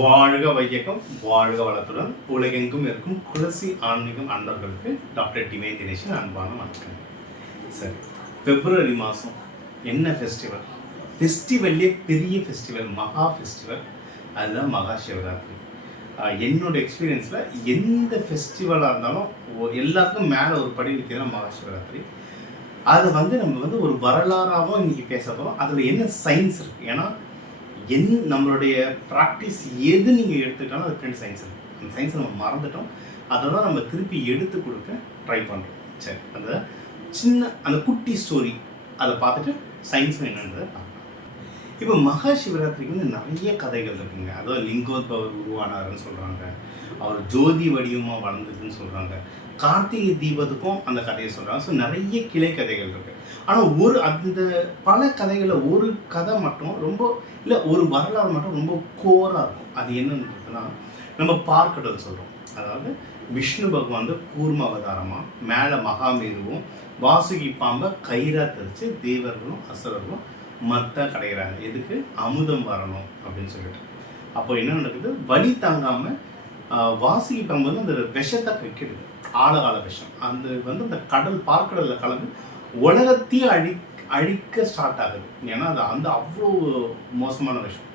வாழ்க வையகம் வாழ்க வளத்துடன். உலகெங்கும் இருக்கும் குலசி ஆன்மீகம் அன்பர்களுக்கு டாக்டர் டிமே தினேஷன் அன்பான வணக்கம். சரி பிப்ரவரி மாதம் என்ன ஃபெஸ்டிவல் ஃபெஸ்டிவல்லே பெரிய ஃபெஸ்டிவல் மகா ஃபெஸ்டிவல் அதுதான் மகா சிவராத்திரி. என்னோட எக்ஸ்பீரியன்ஸில் எந்த ஃபெஸ்டிவலாக இருந்தாலும் எல்லாத்துக்கும் மேலே ஒரு படி நிற்கிறது மகா சிவராத்திரி. அது வந்து நம்ம வந்து ஒரு வரலாறாகவும் இன்னைக்கு பேச போகிறோம் அதில் என்ன சயின்ஸ் இருக்குது ஏன்னா என் நம்மளுடைய ப்ராக்டிஸ் எது நீங்கள் எடுத்துக்கிட்டாலும் அது ஃப்ரெண்ட் சயின்ஸ் இருக்குது அந்த சயின்ஸை நம்ம மறந்துட்டோம். அதை தான் நம்ம திருப்பி எடுத்து கொடுக்க ட்ரை பண்ணுறோம் சரி அந்த சின்ன அந்த குட்டி ஸ்டோரி அதை பார்த்துட்டு சயின்ஸ் என்னன்றதை பார்க்கலாம். இப்போ மகா சிவராத்திரிக்கு வந்து நிறைய கதைகள் இருக்குங்க. அதாவது லிங்கோத்பவர் உருவானாருன்னு சொல்கிறாங்க அவர் ஜோதி வடிவமாக வளர்ந்ததுன்னு சொல்கிறாங்க கார்த்திகை தீபத்துக்கும் அந்த கதையை சொல்கிறாங்க ஸோ நிறைய கிளை கதைகள் இருக்குது ஆனால் ஒரு அந்த பல கதைகளில் ஒரு கதை மட்டும் ரொம்ப இல்லை ஒரு வரலாறு மட்டும் ரொம்ப கோராக இருக்கும். அது என்னன்றதுன்னா நம்ம பார்க்கடல் சொல்கிறோம் அதாவது விஷ்ணு பகவான் வந்து கூர்ம அவதாரமாக மேலே மகாமேருவும் வாசுகி பாம்பை கயிறாக தெரிச்சு தேவர்களும் அசுரர்களும் மத்த கிடைக்கிறாங்க எதுக்கு? அமுதம் வரணும் அப்படின்னு சொல்லிட்டு. அப்போ என்ன நடக்குது? வலி தாங்காமல் வாசுகி பாம்பு வந்து அந்த விஷத்தை கக்கிடுது ஆழகால விஷம். அந்த வந்து அந்த கடல் பார்க்கடலில் கலந்து உலகத்தையே அழி அழிக்க ஸ்டார்ட் ஆகுது. ஏன்னா அது அந்த அவ்வளோ மோசமான விஷயம்.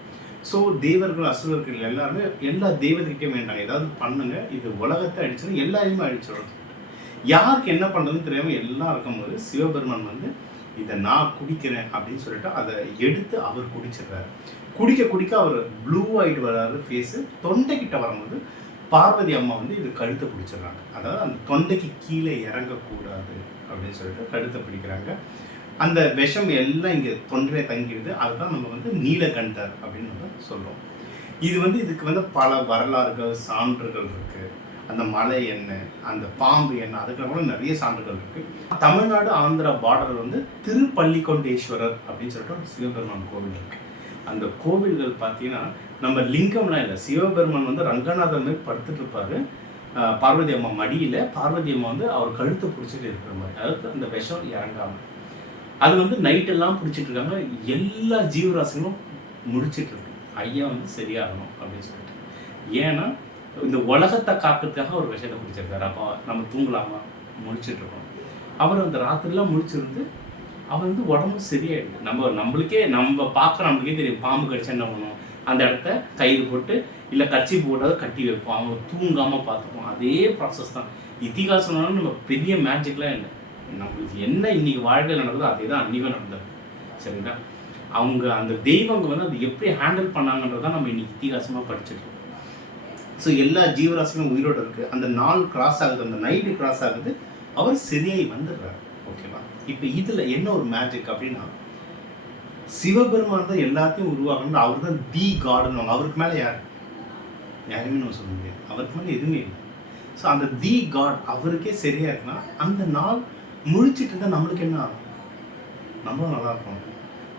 ஸோ தேவர்கள் அசுரர்கள் எல்லாருமே எல்லா தெய்வத்துக்கிட்டே வேண்டாங்க ஏதாவது பண்ணுங்க. இது உலகத்தை அடிச்சிடும் எல்லாரையுமே அழிச்சிடும் யாருக்கு என்ன பண்ணுறதுன்னு தெரியாமல் எல்லாம் இருக்கும்போது சிவபெருமான் வந்து இதை நான் குடிக்கிறேன் அப்படின்னு சொல்லிட்டு அதை எடுத்து அவர் குடிச்சிடுறாரு. குடிக்க குடிக்க அவர் ப்ளூ ஆகிட்டு வர்றாரு ஃபேஸு தொண்டைக்கிட்ட வரும்போது பார்வதி அம்மா வந்து இது கழுத்தை பிடிச்சிடுறாங்க. அதாவது அந்த தொண்டைக்கு கீழே இறங்கக்கூடாது அப்படின்னு சொல்லிட்டு கழுத்தை பிடிக்கிறாங்க. அந்த விஷம் எல்லாம் இங்கே தொண்டையில தங்கிடுது. அதுதான் நம்ம வந்து நீலகண்டர் அப்படின்னு நம்ம சொல்லுவோம் இது வந்து இதுக்கு வந்து பல வரலாறுகள் சான்றுகள் இருக்கு. அந்த மலை என்ன அந்த பாம்பு என்ன அதுக்கெல்லாம் கூட நிறைய சான்றுகள் இருக்கு. தமிழ்நாடு ஆந்திரா பார்டர் வந்து திருப்பள்ளிக்கொண்டேஸ்வரர் அப்படின்னு சொல்லிட்டு ஒரு சிவபெருமான் கோவில் இருக்கு. அந்த கோவில்கள் பார்த்தீங்கன்னா நம்ம லிங்கம்லாம் இல்லை சிவபெருமான் வந்து ரங்கநாதர் மாதிரி படுத்துட்டு இருப்பாரு. பார்வதி அம்மா மடியில் பார்வதி அம்மா வந்து அவர் கழுத்தை பிடிச்சிட்டு இருக்கிற மாதிரி. அதாவது அந்த விஷம் இறங்காமல் அது வந்து நைட்டெல்லாம் பிடிச்சிட்டு இருக்காங்க. எல்லா ஜீவராசிகளும் முடிச்சிட்டு இருக்கு. ஐயா வந்து சரியாகணும் அப்படின்னு சொல்லிட்டு. ஏன்னா இந்த உலகத்தை காக்கிறதுக்காக ஒரு விஷயத்தை பிடிச்சிருக்காரு அப்போ நம்ம தூங்கலாமா? முடிச்சுட்டு இருக்கோம். அவர் அந்த ராத்திரிலாம் முழிச்சிருந்து அவர் வந்து உடம்பு சரியாயிடுது. நம்ம நம்மளுக்கே நம்ம பார்க்க நம்மளுக்கே தெரியும். பாம்பு கடிச்சா என்ன பண்ணுவோம்? அந்த இடத்த கயிறு போட்டு இல்லை கச்சி போட்டாவது கட்டி வைப்போம். அவங்க தூங்காமல் பார்த்துப்போம். அதே ப்ராசஸ் தான். இதிகாசம்னாலும் நம்ம பெரிய மேஜிக்லாம் இல்லை. நம்மளுக்கு என்ன இன்னைக்கு வாழ்க்கையில் நடக்குதோ அதே தான் அன்றைக்கும் நடந்தது. சரிங்களா? அவங்க அந்த தெய்வங்க வந்து அது எப்படி ஹேண்டில் பண்ணாங்கன்றதான் நம்ம இன்னைக்கு இத்திகாசமாக படிச்சிருக்கோம். ஸோ எல்லா ஜீவராசியும் உயிரோடு இருக்குது அந்த நாள் கிராஸ் ஆகுது அந்த நைட்டு கிராஸ் ஆகுது. அவர் சரியாகி வந்துடுறாரு. ஓகேவா இப்போ இதில் என்ன ஒரு மேஜிக் அப்படின்னா சிவபெருமான் தான் எல்லாத்தையும் உருவாக்கணும் அவர் தான் தி காடுன்னு அவருக்கு மேலே யார்? யாருமே நம்ம சொல்ல முடியாது. அவருக்கு மேலே எதுவுமே இல்லை. ஸோ அந்த தி காட் அவருக்கே சரியா இருக்குன்னா அந்த நாள் முழிச்சிட்டு இருந்தால் நம்மளுக்கு என்ன ஆகும்? நம்மளும் நல்லா இருப்போம்.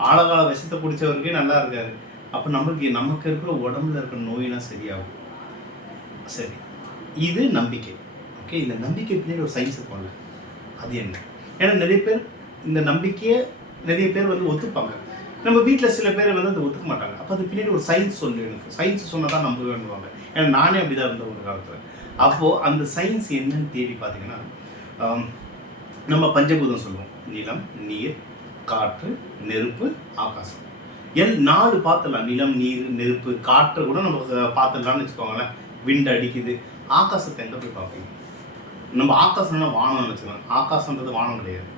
ஆழகால விஷத்தை பிடிச்சவருக்கே நல்லா இருக்காது. அப்போ நம்மளுக்கு நமக்கு இருக்கிற உடம்புல இருக்கிற நோயெல்லாம் சரியாகும். சரி. இது நம்பிக்கை. ஓகே இந்த நம்பிக்கை பின்னாடி ஒரு சயின்ஸ் இருப்பாங்க அது என்ன? ஏன்னா நிறைய பேர் இந்த நம்பிக்கையை நிறைய பேர் வந்து ஒத்துப்பாங்க. நம்ம வீட்டில் சில பேர் வந்து அதை ஒத்துக்க மாட்டாங்க. அப்போ அது பின்னாடி ஒரு சயின்ஸ் சொல்லு எனக்கு. சயின்ஸ் சொன்னால் தான் நம்ப வேண்டுவாங்க ஏன்னா நானே அப்படிதான் இருந்தேன் ஒரு காலத்தில். அப்போது அந்த சயின்ஸ் என்னன்னு தேடி பார்த்தீங்கன்னா நம்ம பஞ்சபூதம் சொல்லுவோம். நிலம் நீர் காற்று நெருப்பு ஆகாசம். எல் நாலு பார்த்துடலாம். நிலம் நீர் நெருப்பு காற்று கூட நம்ம பார்த்துடலாம்னு வச்சுக்கோங்களேன். விண்டு அடிக்குது. ஆகாசத்தை எங்கே போய் பார்ப்பீங்க? நம்ம ஆகாசம்னா வானம்னு வச்சுக்கலாம். ஆகாசன்றது வானம் கிடையாது.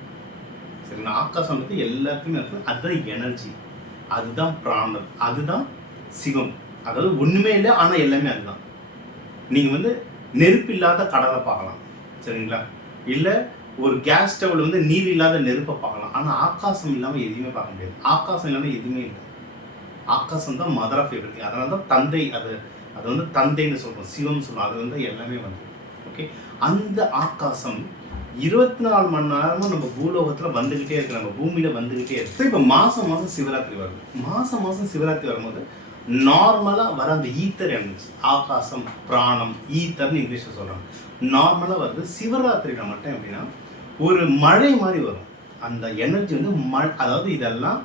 சரிங்களா ஆகாசன்றது எல்லாத்துக்குமே இருக்கு அதுதான் எனர்ஜி. அதுதான் பிராணம். அதுதான் சிவம். அதாவது ஒன்றுமே இல்லை ஆனால் எல்லாமே அதுதான். நீங்கள் வந்து நெருப்பு இல்லாத கடலை பார்க்கலாம். சரிங்களா? இல்லை ஒரு கேஸ் ஸ்டவ்ல வந்து நீர் இல்லாத நெருப்பை பார்க்கலாம். ஆனால் ஆகாசம் இல்லாமல் எதுவுமே பார்க்க முடியாது. ஆகாசம் இல்லாமல் எதுவுமே இல்லை. ஆகாசம் தான் மதர் ஆஃப் எவ்ரி அதனால தான் தந்தை அது அது வந்து தந்தைன்னு சொல்கிறோம் சிவம் சொல்லுவோம் அது வந்து எல்லாமே வந்து ஓகே அந்த ஆகாசம் இருபத்தி நாலு மணி நேரமும் நம்ம பூலோகத்தில் வந்துக்கிட்டே இருக்கு. நம்ம பூமியில் வந்துக்கிட்டே இருக்கு. இப்போ மாதம் மாதம் சிவராத்திரி வருது. மாதம் மாதம் சிவராத்திரி வரும்போது நார்மலாக வர அந்த ஈத்தர் எனர்ஜி ஆகாசம் பிராணம் ஈத்தர்னு இங்கிலீஷில் சொல்கிறாங்க நார்மலாக வருது சிவராத்திரியில் மட்டும் எப்படின்னா ஒரு மழை மாதிரி வரும். அந்த எனர்ஜி வந்து ம அதாவது இதெல்லாம்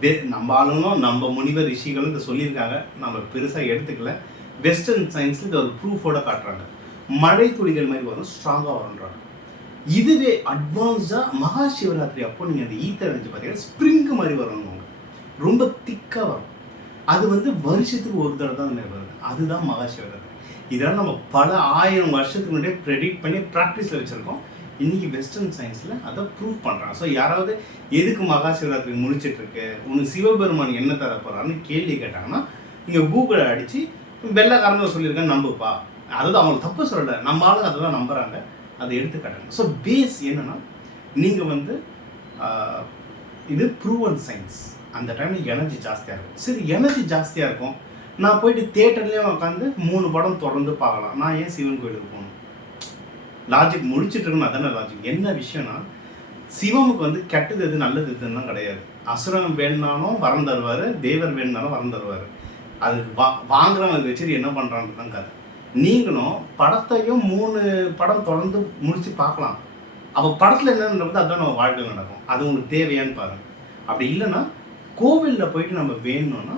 வெ- நம்ம ஆளுங்களும் நம்ம முனிவர் ரிஷிகளும் இதை சொல்லியிருக்காங்க. நம்ம பெருசாக எடுத்துக்கல. வெஸ்டர்ன் சயின்ஸில் இதை ஒரு ப்ரூஃபோட காட்டுறாங்க. மழை துளிகள் மாதிரி வரும் ஸ்ட்ராங்காக வரும்ன்றாங்க. இதுவே அட்வான்ஸ்டாக மகா சிவராத்திரி அப்போ நீங்கள் அந்த ஈத்தர் நினச்சி பார்த்தீங்கன்னா ஸ்ப்ரிங்கு மாதிரி வரணும் ரொம்ப திக்காக வரும். அது வந்து வருஷத்துக்கு ஒரு தடவை தான் வருது. அதுதான் மகா சிவராத்திரி இதெல்லாம் நம்ம பல ஆயிரம் வருஷத்துக்கு முன்னாடியே ப்ரெடிக்ட் பண்ணி ப்ராக்டிஸில் வச்சுருக்கோம். இன்னைக்கு வெஸ்டர்ன் சயின்ஸில் அதை ப்ரூவ் பண்ணுறான் ஸோ யாராவது எதுக்கு மகா சிவராத்திரி முடிச்சிட்டு இருக்கு உனக்கு சிவபெருமான் என்ன தர போகிறான்னு கேள்வி கேட்டாங்கன்னா நீங்கள் கூகுளை அடித்து வெள்ளக்காரங்க சொல்லியிருக்கேன் நம்புப்பா. அதாவது அவங்க தப்பு சொல்லலை. நம்ம ஆளுங்க அதை தான் நம்புகிறாங்க அதை எடுத்துக்காட்டுங்க. ஸோ பேஸ் என்னன்னா நீங்கள் வந்து இது ப்ரூவன் சயின்ஸ் அந்த டைமில் எனர்ஜி ஜாஸ்தியாக இருக்கும். சரி எனர்ஜி ஜாஸ்தியாக இருக்கும். நான் போயிட்டு தேட்டர்லேயே உட்காந்து மூணு படம் தொடர்ந்து பார்க்கலாம். நான் ஏன் சிவன் கோயிலுக்கு போகணும்? லாஜிக் முடிச்சிட்டு இருக்கணும் அதான லாஜிக் என்ன விஷயம்னா சிவமுக்கு வந்து கெட்டது எது நல்லது எதுன்னு கிடையாது. அசுரன் வேணுனாலும் வரம் தருவார் தேவர் வேணுனாலும் வரம் தருவார். அது வா வாங்குறவங்க வச்சுட்டு என்ன பண்ணுறான்னு தான் கதை. நீங்களும் படத்தையும் மூணு படம் தொடர்ந்து முடித்து பார்க்கலாம். அப்போ படத்தில் என்ன நடக்குது அதான் நம்ம வாழ்க்கை நடக்கும். அது உங்களுக்கு தேவையான்னு பாருங்கள் அப்படி இல்லைன்னா கோவிலில் போயிட்டு நம்ம வேணும்னா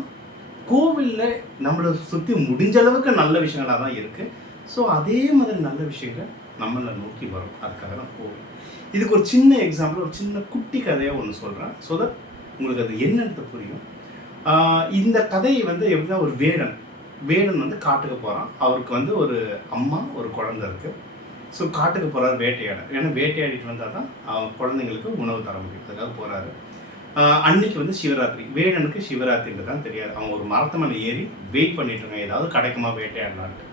கோவிலில் நம்மளை சுற்றி முடிஞ்ச அளவுக்கு நல்ல விஷயங்களாக தான் இருக்குது ஸோ அதே மாதிரி நல்ல விஷயங்கள் நம்மளை நோக்கி வரும். அதுக்காக தான் போகும் இதுக்கு ஒரு சின்ன எக்ஸாம்பிள் ஒரு சின்ன குட்டி கதையாக ஒன்று சொல்கிறேன் ஸோ தட் உங்களுக்கு அது என்னன்னு புரியும். இந்த கதையை வந்து எப்படின்னா ஒரு வேடன். வேடன் வந்து காட்டுக்கு போகிறான் அவருக்கு வந்து ஒரு அம்மா ஒரு குழந்தை இருக்குது ஸோ காட்டுக்கு போகிறாரு வேட்டையாட. ஏன்னா வேட்டையாடிட்டு வந்தால் தான் அவன் குழந்தைங்களுக்கு உணவு தர முடியும். அதுக்காக போகிறாரு அன்னைக்கு வந்து சிவராத்திரி. வேடனுக்கு சிவராத்திரின்றது தான் தெரியாது. அவன் ஒரு மரத்து மேலே ஏறி வெயிட் பண்ணிட்டு இருக்கான் ஏதாவது கிடைக்குமா வேட்டையாடலான்ட்டு.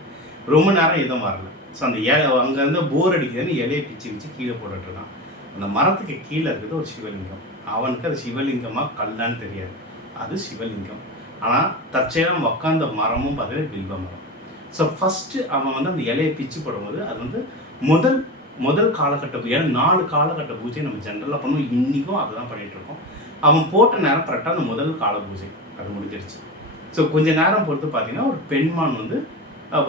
ரொம்ப நேரம் எதுவும் வரல. ஸோ அந்த இலை அங்கேருந்து போர் அடிக்குதுன்னு இலையை பிச்சு பிச்சு கீழே போட்டுட்டு இருக்கான் அந்த மரத்துக்கு கீழே இருக்குது ஒரு சிவலிங்கம். அவனுக்கு அது சிவலிங்கமாக கல்லான்னு தெரியாது. அது சிவலிங்கம். ஆனால் தற்செயலம் உக்காந்த மரமும் பார்த்தீங்கன்னா பில்வ மரம். ஸோ ஃபஸ்ட்டு அவன் வந்து அந்த இலையை பிச்சு போடும்போது அது வந்து முதல் முதல் காலகட்ட பூஜை ஏன்னா நாலு காலகட்ட பூஜை நம்ம ஜென்ரலாக பண்ணுவோம். இன்றைக்கும் அதை தான் பண்ணிகிட்ருக்கோம் அவன் போட்ட நேரம் கரெக்டாக அந்த முதல் கால பூஜை அது முடிஞ்சிருச்சு. ஸோ கொஞ்ச நேரம் பொறுத்து பார்த்தீங்கன்னா ஒரு பெண்மான் வந்து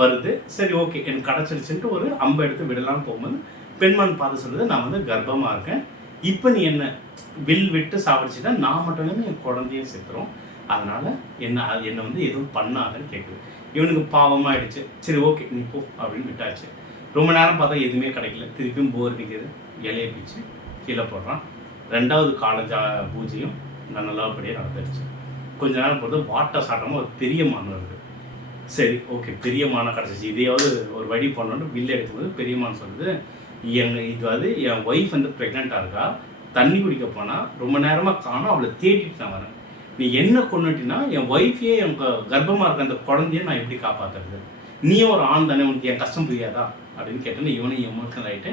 வருது. சரி ஓகே எனக்கு கிடச்சிருச்சுன்ட்டு ஒரு அம்பை எடுத்து விடலாம்னு போகும்போது பெண்மான் பார்த்து சொல்லுது நான் வந்து கர்ப்பமாக இருக்கேன். இப்போ நீ என்ன வில் விட்டு சாப்பிடுச்சுன்னா நான் மட்டும் என் குழந்தையும் செத்துரும். அதனால என்ன அது என்னை வந்து எதுவும் பண்ணாதுன்னு கேட்குது இவனுக்கு பாவமாயிடுச்சு சரி ஓகே நீ போ அப்படின்னு விட்டாச்சு. ரொம்ப நேரம் பார்த்தா எதுவுமே கிடைக்கல. திருப்பியும் போர் நிற்கிது இலையை பிச்சு கீழே போடுறான். ரெண்டாவது காலேஜா பூஜையும் நான் நல்லபடியாக நடந்துருச்சு. கொஞ்ச நேரம் பொறுத்து வாட்டர் சாட்டமாக ஒரு பெரிய மான் வருது. சரி ஓகே பெரிய மானை கிடச்சிச்சு இதையாவது ஒரு வழி பண்ணணும் பில் எடுக்கும்போது பெரிய சொல்லுது எங்கள் இது வந்து என் ஒய்ஃப் வந்து ப்ரெக்னெண்ட்டாக இருக்கா? தண்ணி குடிக்க போனால் ரொம்ப நேரமாக காணோம் அவளை தேடிட்டு நான் வரேன். நீ என்ன கொண்டுட்டினா என் ஒய்ஃபையே என் கர்ப்பமாக இருக்க அந்த குழந்தைய நான் எப்படி காப்பாத்துறது? நீயும் ஒரு ஆண் தானே உனக்கு என் கஷ்டம் புரியாதா? அப்படின்னு கேட்டேன்னு இவனும் எமோஷனல் ஆகிட்டு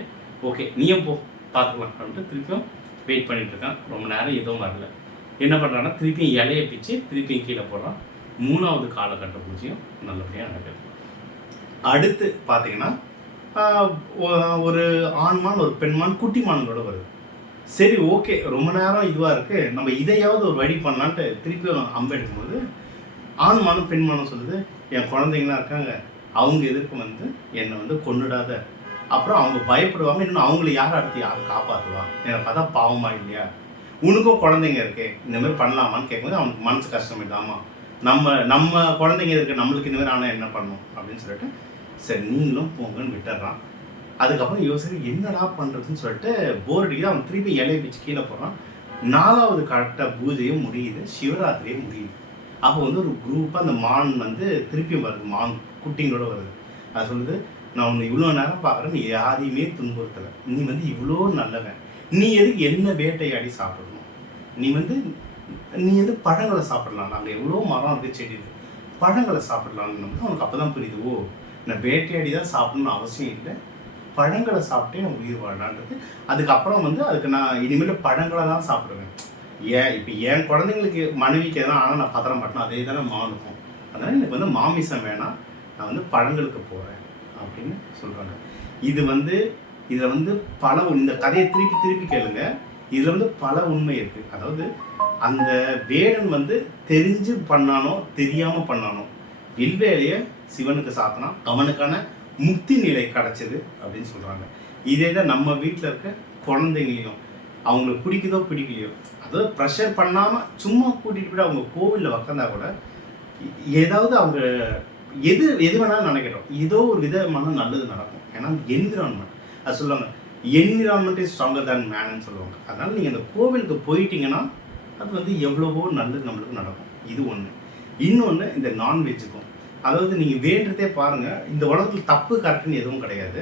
ஓகே நீயும் போ பார்த்துக்கலாம் அப்படின்ட்டு திருப்பியும் வெயிட் பண்ணிட்டு இருக்கான். ரொம்ப நேரம் எதுவும் வரல. என்ன பண்ணுறான்னா திருப்பியும் இலையை பிச்சு திருப்பியும் கீழே போடுறான். மூணாவது காலகட்ட பூஜையும் நல்லபடியாக நடக்குது. அடுத்து பார்த்தீங்கன்னா ஒரு ஆண்மான் ஒரு பெண்மான் குட்டி மான்களோட வருது. சரி ஓகே ரொம்ப நேரம் இதுவாக இருக்கு. நம்ம இதையாவது ஒரு வழி பண்ணலான்ட்டு திருப்பி அம்பெடுக்கும்போது அம்பு ஆண்மானும் பெண்மானும் சொல்லுது என் குழந்தைங்களாம் இருக்காங்க. அவங்க எதிர்க்கு வந்து என்னை வந்து கொன்னுடாத. அப்புறம் அவங்க பயப்படுவாங்க இன்னும் அவங்கள யார் அடுத்து யார் காப்பாற்றுவா என்னை பார்த்தா பாவமா இல்லையா? உனக்கும் குழந்தைங்க இருக்கு. இந்த மாதிரி பண்ணலாமான்னு கேட்கும்போது அவனுக்கு மனசு கஷ்டம் இல்லாமல் நம்ம நம்ம குழந்தைங்க இருக்கு நம்மளுக்கு இந்த மாதிரி ஆனால் என்ன பண்ணணும் அப்படின்னு சொல்லிட்டு சரி நீங்களும் போங்கன்னு விட்டுறான். அதுக்கப்புறம் யோசனை என்னடா பண்ணுறதுன்னு சொல்லிட்டு போர் அடிக்குது. அவன் திருப்பி இலையை பிச்சு கீழே போகிறான் நாலாவது கரெக்டாக பூஜையும் முடியுது. சிவராத்திரியும் முடியுது. அப்போ வந்து ஒரு குரூப்பாக அந்த மான் வந்து திருப்பியும் வருது. மான் குட்டிங்களோட வருது. அது சொல்லுது நான் உன்னை இவ்வளோ நேரம் பார்க்குறேன். நீ யாரையுமே துன்புறுத்தலை. நீ வந்து இவ்வளோ நல்லவன். நீ எதுக்கு என்ன வேட்டையாடி சாப்பிடணும்? நீ வந்து நீ வந்து பழங்களை சாப்பிடலாம். அங்கே எவ்வளோ மரம் இருக்குது செடி இருக்கு பழங்களை சாப்பிடலாம்னு அவனுக்கு அப்போ தான் புரியுது ஓ நான் வேட்டையாடி தான் சாப்பிடணும்னு அவசியம் இல்லை. பழங்களை சாப்பிட்டே நான் உயிர் வாழலான்றது. அதுக்கப்புறம் வந்து அதுக்கு நான் இனிமேல் பழங்களை தான் சாப்பிடுவேன். ஏன் இப்போ என் குழந்தைங்களுக்கு மனைவிக்கு எதனா ஆனால் நான் பத்திரம் பட்டணும் அதே தானே மானுக்கும் அதனால் எனக்கு வந்து மாமிசம் வேணாம். நான் வந்து பழங்களுக்கு போகிறேன் அப்படின்னு சொல்கிறாங்க இது வந்து இதில் வந்து பல இந்த கதையை திருப்பி திருப்பி கேளுங்கள் இதில் வந்து பல உண்மை இருக்குது அதாவது அந்த வேடன் வந்து தெரிஞ்சு பண்ணானோ தெரியாமல் பண்ணானோ வில்வேலையை சிவனுக்கு சாத்தினா அவனுக்கான முக்தி நிலை கிடைச்சது அப்படின்னு சொல்கிறாங்க இதே தான் நம்ம வீட்டில் இருக்க குழந்தைங்களையும் அவங்களுக்கு பிடிக்குதோ பிடிக்கலையோ அதாவது ப்ரெஷர் பண்ணாமல் சும்மா கூட்டிகிட்டு போய் அவங்க கோவிலில் உக்காந்தா கூட ஏதாவது அவங்க எது எது வேணாலும் நினைக்கட்டும். ஏதோ ஒரு விதமான நல்லது நடக்கும். ஏன்னா என்விரான்மெண்ட் அது சொல்லுவாங்க என்விரான்மெண்ட் இஸ் ஸ்ட்ராங்கர் தேன் மேனன்னு சொல்லுவாங்க. அதனால் நீங்கள் அந்த கோவிலுக்கு போயிட்டீங்கன்னா அது வந்து எவ்வளவோ நல்லது நம்மளுக்கு நடக்கும். இது ஒன்று இன்னொன்று இந்த நான்வெஜ்ஜுக்கும் அதாவது நீங்கள் வேண்டதே பாருங்கள் இந்த உலகத்தில் தப்பு கரெக்டுன்னு எதுவும் கிடையாது.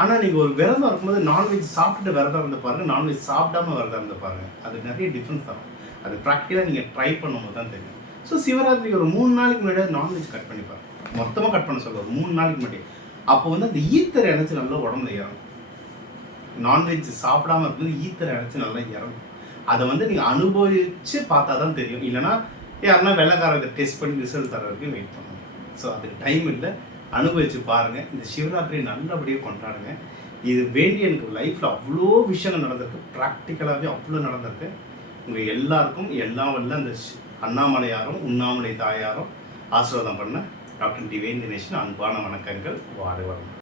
ஆனால் நீங்கள் ஒரு விரதம் இருக்கும்போது நான்வெஜ் சாப்பிட்டுட்டு விரதம் இருந்து பாருங்கள் நான்வெஜ் சாப்பிடாம விரதம் இருந்து பாருங்கள் அது நிறைய டிஃப்ரென்ஸ் தரும். அது ப்ராக்டிக்கலாக நீங்கள் ட்ரை பண்ணும்போது தான் தெரியும். ஸோ சிவராத்திரிக்கு ஒரு மூணு நாளைக்கு முன்னாடி நான்வெஜ் கட் பண்ணி பாருங்கள் மொத்தமாக கட் பண்ண சொல்லுவார் மூணு நாளைக்கு முன்னாடி அப்போ வந்து அந்த ஈத்தர் எனர்ஜி நல்லா உடம்புல ஏறும் நான்வெஜ் சாப்பிடாம இருக்கும்போது ஈத்தர் எனர்ஜி நல்லா இறங்கும் அதை வந்து நீங்கள் அனுபவிச்சு பார்த்தா தான் தெரியும். இல்லைன்னா யாருன்னா வெள்ளைக்காரங்க டெஸ்ட் பண்ணி ரிசல்ட் தர வரைக்கும் வெயிட் பண்ணணும் ஸோ அதுக்கு டைம் இல்லை. அனுபவிச்சு பாருங்கள் இந்த சிவராத்திரி நல்லபடியாக கொண்டாடுங்க. இது வேண்டி எனக்கு லைஃப்பில் அவ்வளோ விஷயங்கள் நடந்திருக்கு. ப்ராக்டிக்கலாகவே அவ்வளோ நடந்திருக்கு. உங்கள் எல்லாருக்கும் எல்லாம் வல்ல அந்த ஷ்- அண்ணாமலையாரும் உண்ணாமலை தாயாரும் ஆசீர்வாதம் பண்ண டாக்டர் டிவேன் தினேஷன் அன்பான வணக்கங்கள். வாழ வரும்.